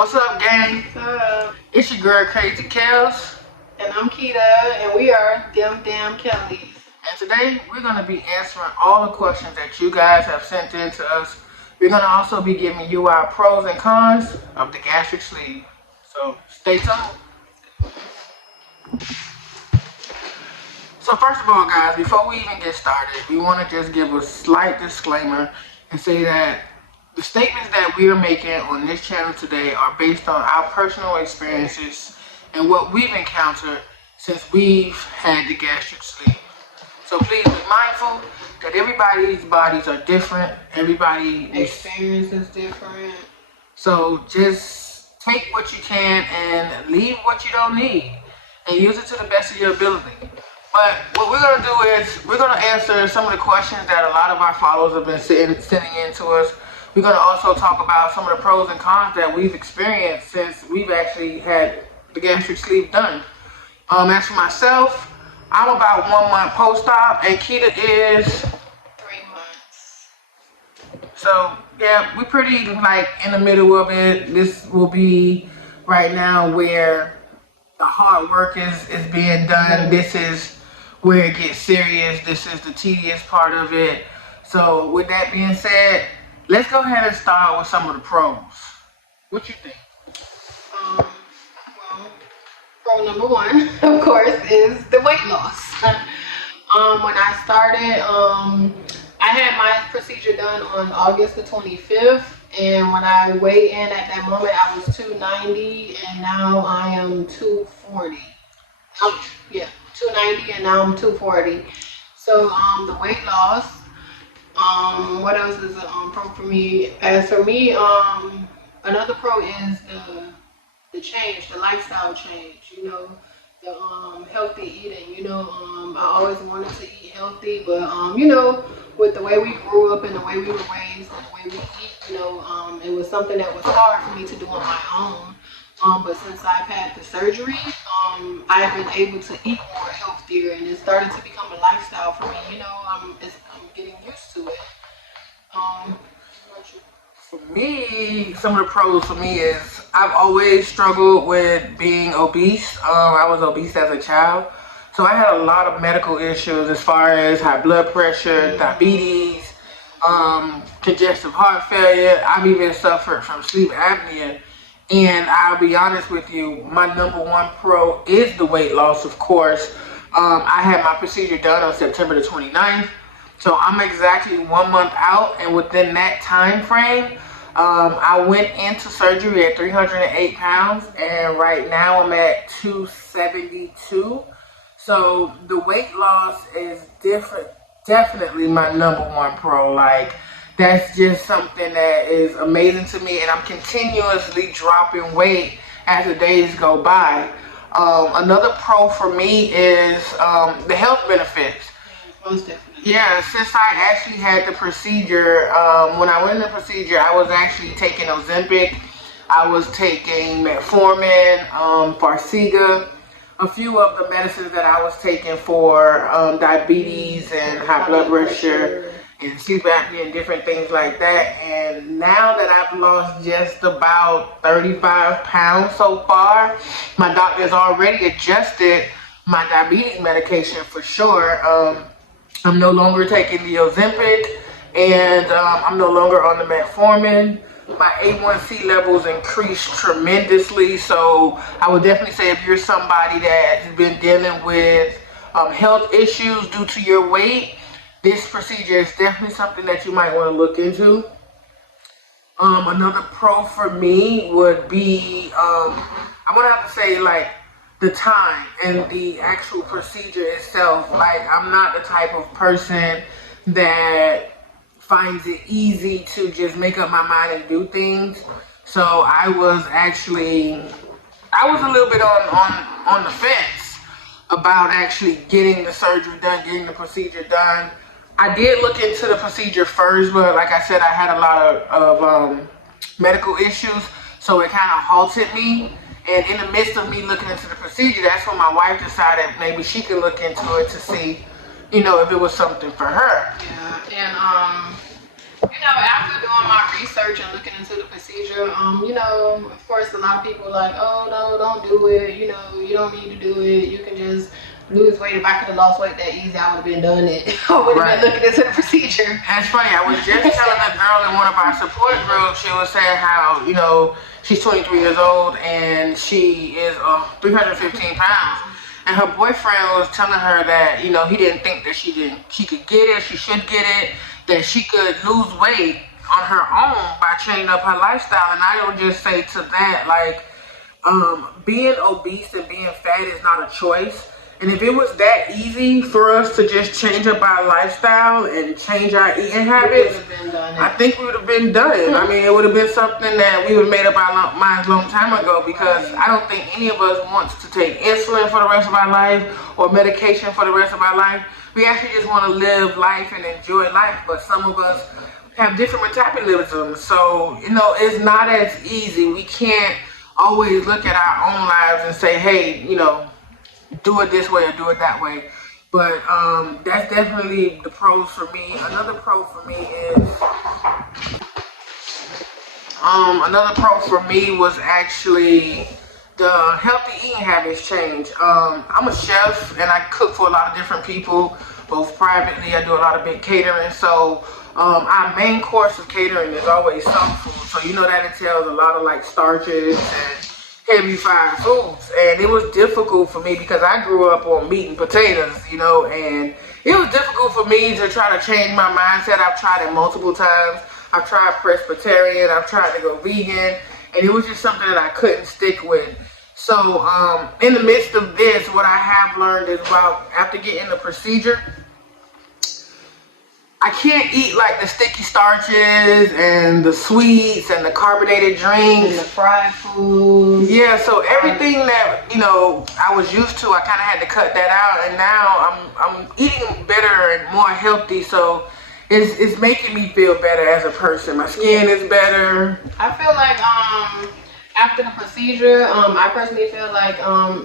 What's up, gang? What's up? It's your girl, Crazy Kels. And I'm Kita, and we are them damn Kellys. And today, we're going to be answering all the questions that you guys have sent in to us. We're going to also be giving you our pros and cons of the gastric sleeve. So, stay tuned. So, first of all, guys, before we even get started, we want to just give a slight disclaimer and say that the statements that we are making on this channel today are based on our personal experiences and what we've encountered since we've had the gastric sleeve. So please be mindful that everybody's bodies are different. Everybody's experience is different. So just take what you can and leave what you don't need and use it to the best of your ability. But what we're going to do is we're going to answer some of the questions that a lot of our followers have been sending in to us. We're going to also talk about some of the pros and cons that we've experienced since we've actually had the gastric sleeve done. As for myself, I'm about 1 month post-op, and Kita is 3 months. So, yeah, we're pretty, like, in the middle of it. This will be right now where the hard work is being done. This is where it gets serious. This is the tedious part of it. So, with that being said, let's go ahead and start with some of the pros. What you think? Well, pro number one, of course, is the weight loss. When I started, I had my procedure done on August the 25th, and when I weighed in at that moment, I was 290, and now I am 240. 290, and now I'm 240. So, the weight loss. What else is a pro for me? As for me, another pro is the change, the lifestyle change. You know, the healthy eating. I always wanted to eat healthy, but with the way we grew up and the way we were raised and the way we eat, it was something that was hard for me to do on my own. But since I've had the surgery, I've been able to eat more healthier, and it's starting to become a lifestyle for me. I'm getting used to it. For me, some of the pros for me is I've always struggled with being obese. I was obese as a child. So I had a lot of medical issues as far as high blood pressure, diabetes, congestive heart failure. I've even suffered from sleep apnea. And I'll be honest with you, my number one pro is the weight loss, of course. I had my procedure done on September the 29th. So I'm exactly 1 month out, and within that time frame, I went into surgery at 308 pounds, and right now I'm at 272. So the weight loss is definitely my number one pro. Like, that's just something that is amazing to me, and I'm continuously dropping weight as the days go by. Another pro for me is the health benefits. Most definitely. Yeah, since I actually had the procedure, when I went in the procedure, I was actually taking Ozempic, I was taking metformin, Farxiga, a few of the medicines that I was taking for diabetes and high blood pressure and sleep apnea and different things like that. And now that I've lost just about 35 pounds so far, my doctor's already adjusted my diabetes medication for sure. I'm no longer taking the Ozempic, and I'm no longer on the metformin. My A1C levels increased tremendously, so I would definitely say if you're somebody that has been dealing with health issues due to your weight, this procedure is definitely something that you might want to look into. Another pro for me would be, I would have to say, like, the time and the actual procedure itself. Like, I'm not the type of person that finds it easy to just make up my mind and do things. So I was a little bit on the fence about actually getting the surgery done, getting the procedure done. I did look into the procedure first, but like I said, I had a lot of medical issues, so it kind of halted me. And in the midst of me looking into the procedure, that's when my wife decided maybe she could look into it to see, if it was something for her. Yeah, and After doing my research and looking into the procedure, of course, a lot of people are like, oh no, don't do it. You don't need to do it. You can just lose weight. If I could have lost weight that easy, I would have been done it. I would have been looking into the procedure. That's funny. I was just telling a girl in one of our support groups. She was saying how she's 23 years old and she is 315 pounds. And her boyfriend was telling her that, he didn't think that she could get it, she should get it, that she could lose weight on her own by changing up her lifestyle. And I would just say to that, like, being obese and being fat is not a choice. And if it was that easy for us to just change up our lifestyle and change our eating habits, I think we would have been done it. I mean, it would have been something that we would have made up our minds a long time ago, because I don't think any of us wants to take insulin for the rest of our life or medication for the rest of our life. We actually just want to live life and enjoy life, but some of us have different metabolisms. So, it's not as easy. We can't always look at our own lives and say, hey, do it this way or do it that way. But that's definitely the pros for me. Another pro for me was actually the healthy eating habits change. I'm a chef and I cook for a lot of different people, both privately. I do a lot of big catering. So our main course of catering is always some food. So that entails a lot of like starches and heavy fried foods, and it was difficult for me because I grew up on meat and potatoes, and it was difficult for me to try to change my mindset. I've tried it multiple times. I've tried Presbyterian, I've tried to go vegan, and it was just something that I couldn't stick with. So in the midst of this, what I have learned is, after getting the procedure, I can't eat like the sticky starches and the sweets and the carbonated drinks. And the fried food. Yeah, so everything that, I was used to, I kind of had to cut that out. And now I'm eating better and more healthy. So it's making me feel better as a person. My skin is better. I feel like after the procedure, I personally feel like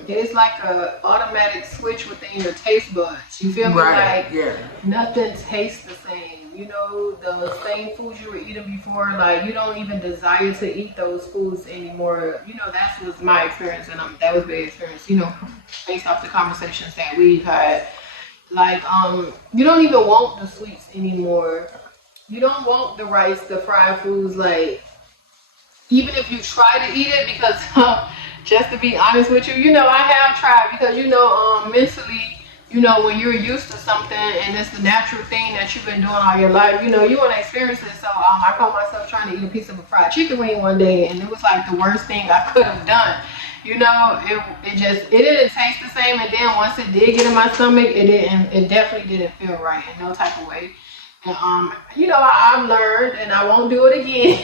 it's like a automatic switch within your taste buds. You feel me? Right. Like nothing tastes the same. The same foods you were eating before, like you don't even desire to eat those foods anymore. That was my experience, and that was my experience. Based off the conversations that we've had, like you don't even want the sweets anymore. You don't want the rice, the fried foods, like. Even if you try to eat it, because just to be honest with you, I have tried, because mentally, when you're used to something and it's the natural thing that you've been doing all your life, you want to experience it. So I found myself trying to eat a piece of a fried chicken wing one day, and it was like the worst thing I could have done. It didn't taste the same, and then once it did get in my stomach, it definitely didn't feel right in no type of way. And I've learned, and I won't do it again.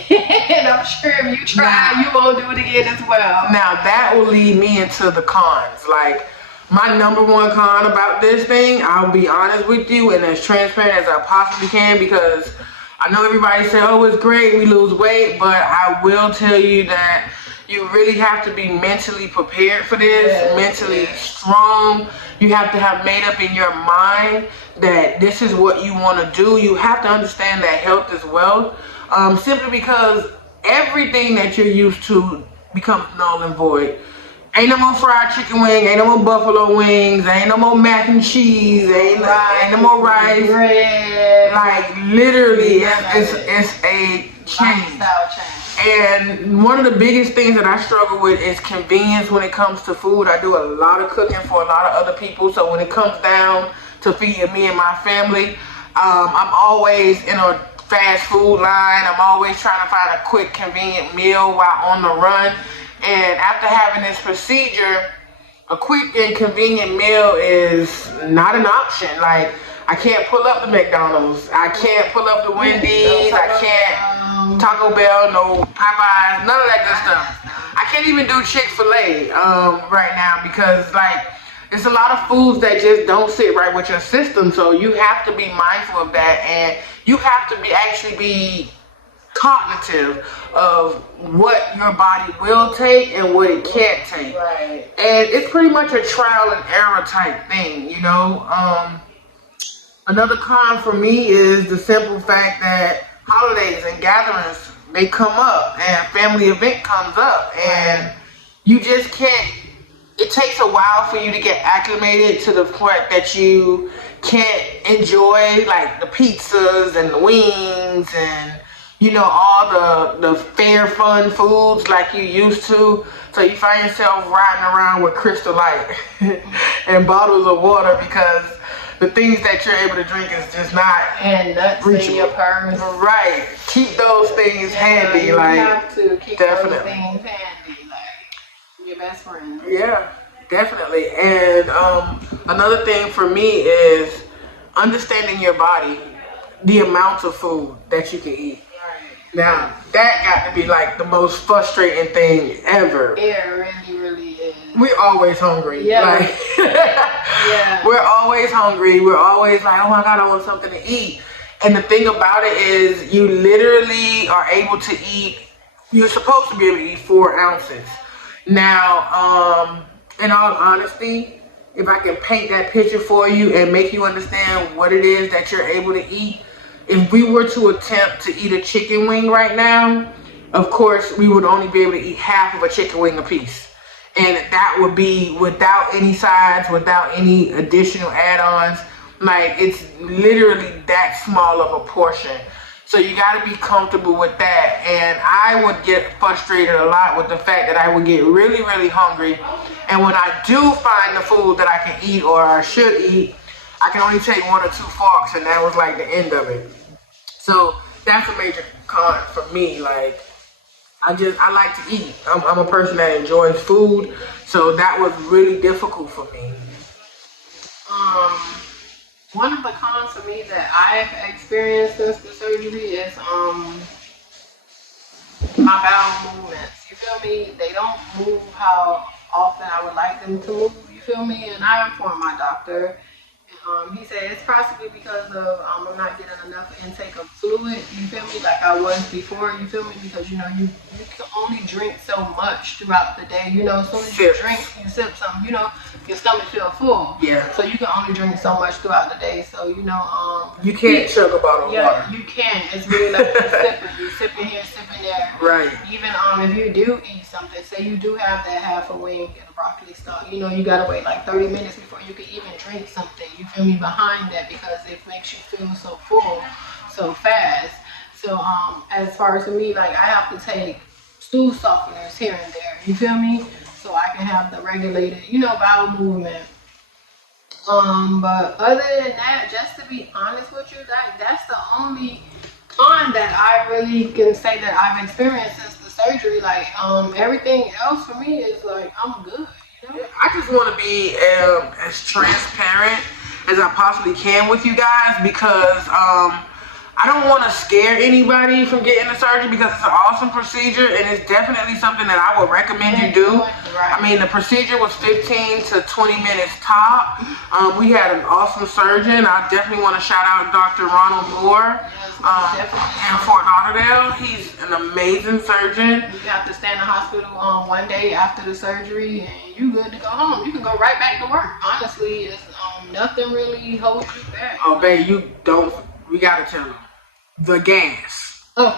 And I'm sure if you try, you won't do it again as well. Now that will lead me into the cons. Like, my number one con about this thing, I'll be honest with you and as transparent as I possibly can, because I know everybody say, oh, it's great, we lose weight, but I will tell you that you really have to be mentally prepared for this, mentally strong. You have to have made up in your mind that this is what you want to do. You have to understand that health is wealth, simply because everything that you're used to becomes null and void. Ain't no more fried chicken wing, ain't no more buffalo wings, ain't no more mac and cheese, ain't no more rice. Bread. Like, literally, it's a change. Lifestyle change. And one of the biggest things that I struggle with is convenience when it comes to food. I do a lot of cooking for a lot of other people, so when it comes down to feeding me and my family, I'm always in a fast food line. I'm always trying to find a quick, convenient meal while on the run. And after having this procedure, a quick and convenient meal is not an option. Like, I can't pull up the McDonald's, I can't pull up the Wendy's, I can't Taco Bell, no Popeyes, none of that good stuff. I can't even do Chick-fil-A right now, because like, it's a lot of foods that just don't sit right with your system. So you have to be mindful of that, and you have to actually be cognitive of what your body will take and what it can't take. Right. And it's pretty much a trial and error type thing, Another con for me is the simple fact that holidays and gatherings, they come up, and family event comes up, and you just can't. It takes a while for you to get acclimated to the point that you can't enjoy like the pizzas and the wings and all the fair fun foods like you used to. So you find yourself riding around with Crystal Light and bottles of water because the things that you're able to drink is just not and nuts reachable. In your purse. Right. Keep those things handy. You like have to keep definitely. those things handy, like your best friend. Yeah, definitely. And another thing for me is understanding your body, the amounts of food that you can eat. Now, that got to be like the most frustrating thing ever. It really, really is. We're always hungry. Yeah. Like, yeah. We're always hungry. We're always like, oh my God, I want something to eat. And the thing about it is you literally are able to eat, you're supposed to be able to eat 4 ounces. Now, in all honesty, if I can paint that picture for you and make you understand what it is that you're able to eat, if we were to attempt to eat a chicken wing right now, of course, we would only be able to eat half of a chicken wing apiece. And that would be without any sides, without any additional add-ons. Like, it's literally that small of a portion. So you got to be comfortable with that. And I would get frustrated a lot with the fact that I would get really, really hungry. And when I do find the food that I can eat or I should eat, I can only take 1 or 2 forks, and that was like the end of it. So that's a major con for me. Like, I like to eat. I'm a person that enjoys food, so that was really difficult for me. One of the cons for me that I've experienced since the surgery is my bowel movements. You feel me? They don't move how often I would like them to move. You feel me? And I informed my doctor. He said it's possibly because of I'm not getting enough intake of fluid, you feel me, like I was before, you feel me, because you can only drink so much throughout the day, as soon as you drink, you sip something, your stomach feel full. Yeah. So you can only drink so much throughout the day, so you can't chug a bottle of water. Yeah, you can. It's really like you're sipping here, sipping there. Right. Even if you do eat something, say you do have that half a wing and a broccoli stalk, you gotta wait like 30 minutes before you can even drink something. You feel me, behind that, because it makes you feel so full so fast. So as far as for me, like I have to take stool softeners here and there, you feel me, so I can have the regulated bowel movement. But other than that, just to be honest with you, that's the only con that I really can say that I've experienced since the surgery. Like everything else for me is like I'm good. I just want to be as transparent as I possibly can with you guys, because I don't want to scare anybody from getting the surgery, because it's an awesome procedure and it's definitely something that I would recommend you do. Right. I mean, the procedure was 15 to 20 minutes top. We had an awesome surgeon. I definitely want to shout out Dr. Ronald Moore in Fort Lauderdale. He's an amazing surgeon. You have to stay in the hospital one day after the surgery and you good to go home. You can go right back to work. Honestly, it's nothing really holds you back. Oh, babe, we gotta tell them. The gas. Oh.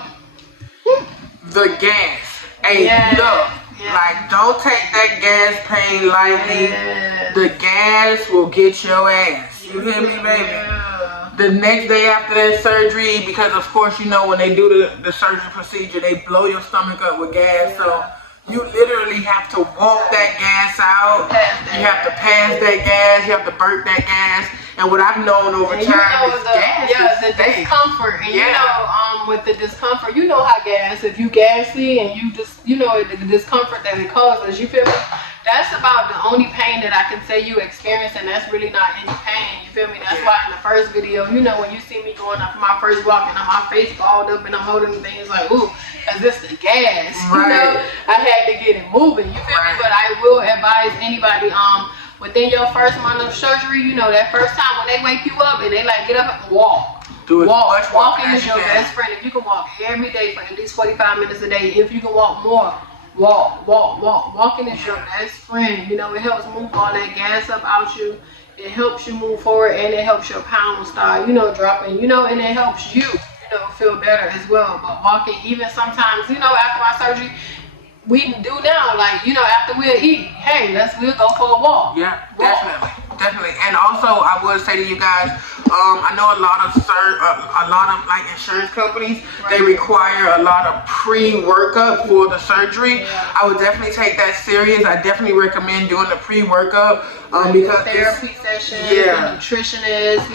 The gas. Hey, look. Yeah. Like, don't take that gas pain lightly. Yeah. The gas will get your ass. You hear me, baby? Yeah. The next day after that surgery, because of course, when they do the surgery procedure, they blow your stomach up with gas. So you literally have to walk that gas out. You have to pass that gas. You have to burp that gas. And what I've known over time is gas. Yeah, the discomfort. And with the discomfort, how gas, if you gassy and you just, the discomfort that it causes, you feel me? That's about the only pain that I can say you experience, and that's really not any pain, you feel me? That's why in the first video, when you see me going up for my first walk and my face balled up and I'm holding the thing, it's like, ooh, because this the gas, right. I had to get it moving, you feel me? But I will advise anybody, within your first month of surgery, that first time when they wake you up and they like get up and walk. Walking is your best friend. If you can walk every day for at least 45 minutes a day, if you can walk more, walk. Walking is your best friend. It helps move all that gas up out you. It helps you move forward, and it helps your pounds start, dropping, and it helps you. feel better as well. But walking, even sometimes, after my surgery, we do now, like, after we'll eat, hey, we'll go for a walk. Yeah, definitely. And also, I would say to you guys, I know a lot of like insurance companies, they require a lot of pre-workup for the surgery. Yeah. I would definitely take that serious. I definitely recommend doing the pre-workup because therapy sessions, the nutritionist,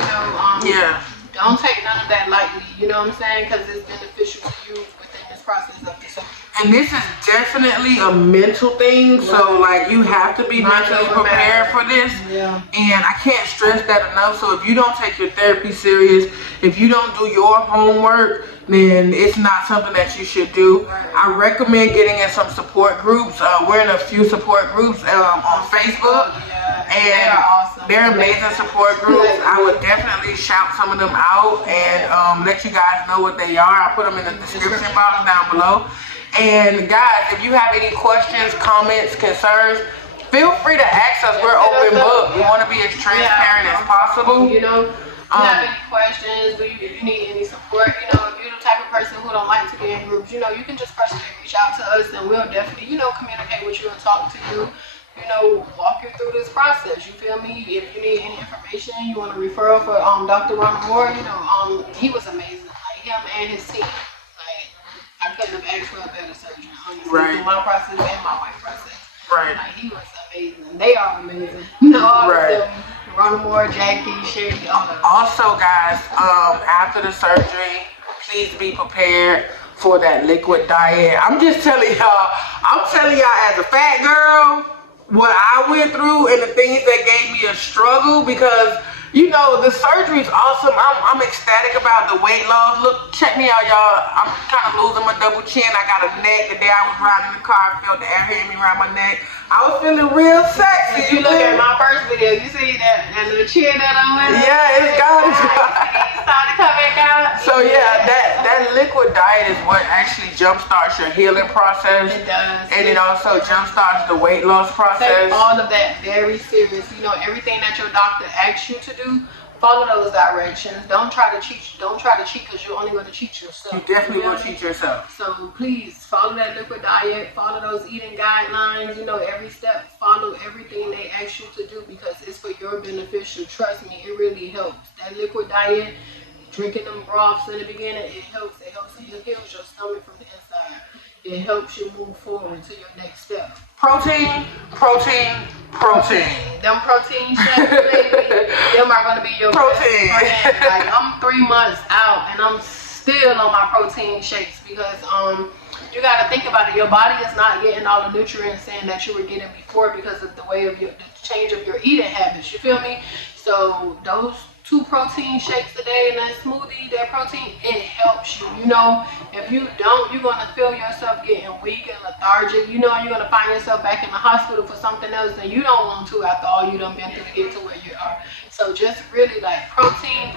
don't take none of that lightly. You know what I'm saying? Because it's beneficial to you within this process of the surgery. And this is definitely a mental thing, so like you have to be mentally prepared for this. Yeah. And I can't stress that enough. So if you don't take your therapy serious, if you don't do your homework, then it's not something that you should do. Right. I recommend getting in some support groups. We're in a few support groups on Facebook. And they're amazing support groups. I would definitely shout some of them out and let you guys know what they are. I'll put them in the description box down below. And guys, if you have any questions, comments, concerns, feel free to ask us. We're open book. We want to be as transparent as possible. If you have any questions, if you need any support, if you're the type of person who don't like to get in groups, you can just personally reach out to us and we'll definitely, communicate with you and talk to you. Walk you through this process. You feel me? If you need any information, you want a referral for Dr. Ronald Moore, he was amazing. Like him and his team. Like I couldn't have asked for a better surgeon, honestly. Right. Through my process and my wife's process. Right. Like he was amazing. They are amazing. Right. Ronald Moore, Jackie, Sherry, all of them. Also, guys, after the surgery, please be prepared for that liquid diet. I'm just telling y'all. I'm telling y'all as a fat girl what I went through and the things that gave me a struggle, because the surgery's awesome. I'm ecstatic about the weight loss. Look, check me out, y'all. I'm kind of losing my double chin. I got a neck. The day I was riding in the car, I felt the air hitting me around my neck. I was feeling real sexy. If you look at my first video, you see that little chin that I went. Yeah, it's gone. It's starting to come back out. So that liquid diet is what actually jumpstarts your healing process. It does. And it also jumpstarts the weight loss process. Take all of that very serious. Everything that your doctor asks you to do, follow those directions. Don't try to cheat. Don't try to cheat because you're only going to cheat yourself. You definitely will cheat yourself. So please follow that liquid diet. Follow those eating guidelines. Every step. Follow everything they ask you to do because it's for your beneficial. Trust me, it really helps. That liquid diet, drinking them broths in the beginning, it helps. It helps. It heals your stomach from the inside. It helps you move forward to your next step. Protein. Them protein shakes, baby, them are going to be your protein. Like, I'm 3 months out and I'm still on my protein shakes because you got to think about it. Your body is not getting all the nutrients in that you were getting before because of the change of your eating habits. You feel me? So those 2 protein shakes a day and that smoothie, that protein, it helps you. If you don't, you're going to feel yourself getting weak and lethargic. You're going to find yourself back in the hospital for something else that you don't want to after all you done been through to get to where you are. So just really like protein.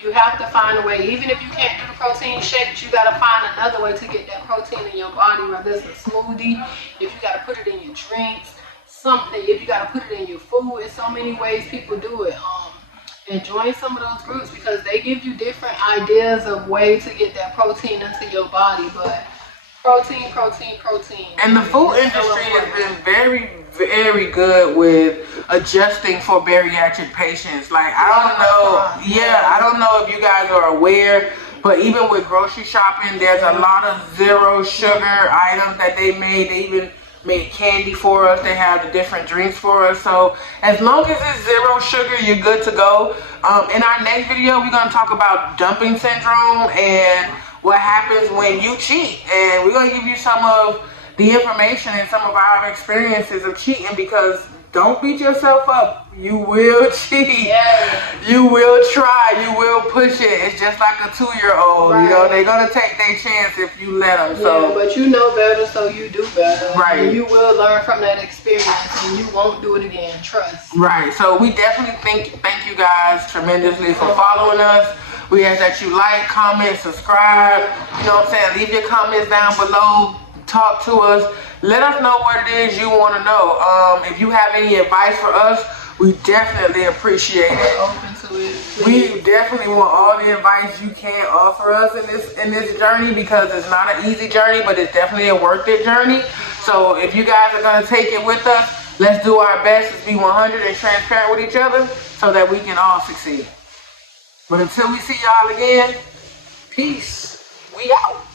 You have to find a way. Even if you can't do the protein shakes, you got to find another way to get that protein in your body, whether it's a smoothie, if you got to put it in your drinks, something, if you got to put it in your food. It's so many ways people do it. And join some of those groups because they give you different ideas of ways to get that protein into your body. But protein. And the food industry has been very, very good with adjusting for bariatric patients. Like, I don't know if you guys are aware, but even with grocery shopping, there's a lot of zero sugar items that they made. They even made candy for us. They have the different drinks for us. So as long as it's zero sugar, you're good to go. In our next video, we're going to talk about dumping syndrome and what happens when you cheat. And we're going to give you some of the information and some of our experiences of cheating, because don't beat yourself up. You will cheat. Yes. You will try. You will push it. It's just like a 2-year-old. Right. They're going to take their chance if you let them. So. Yeah, but you know better, so you do better. Right. And you will learn from that experience, and you won't do it again. Trust. Right. So we definitely thank you guys tremendously for following us. We ask that you like, comment, subscribe. You know what I'm saying? Leave your comments down below. Talk to us. Let us know what it is you want to know. If you have any advice for us, we definitely appreciate it. We're open to to it. We definitely want all the advice you can offer us in this journey, because it's not an easy journey, but it's definitely a worth it journey. So if you guys are gonna take it with us, let's do our best to be 100 and transparent with each other so that we can all succeed. But until we see y'all again, peace. We out.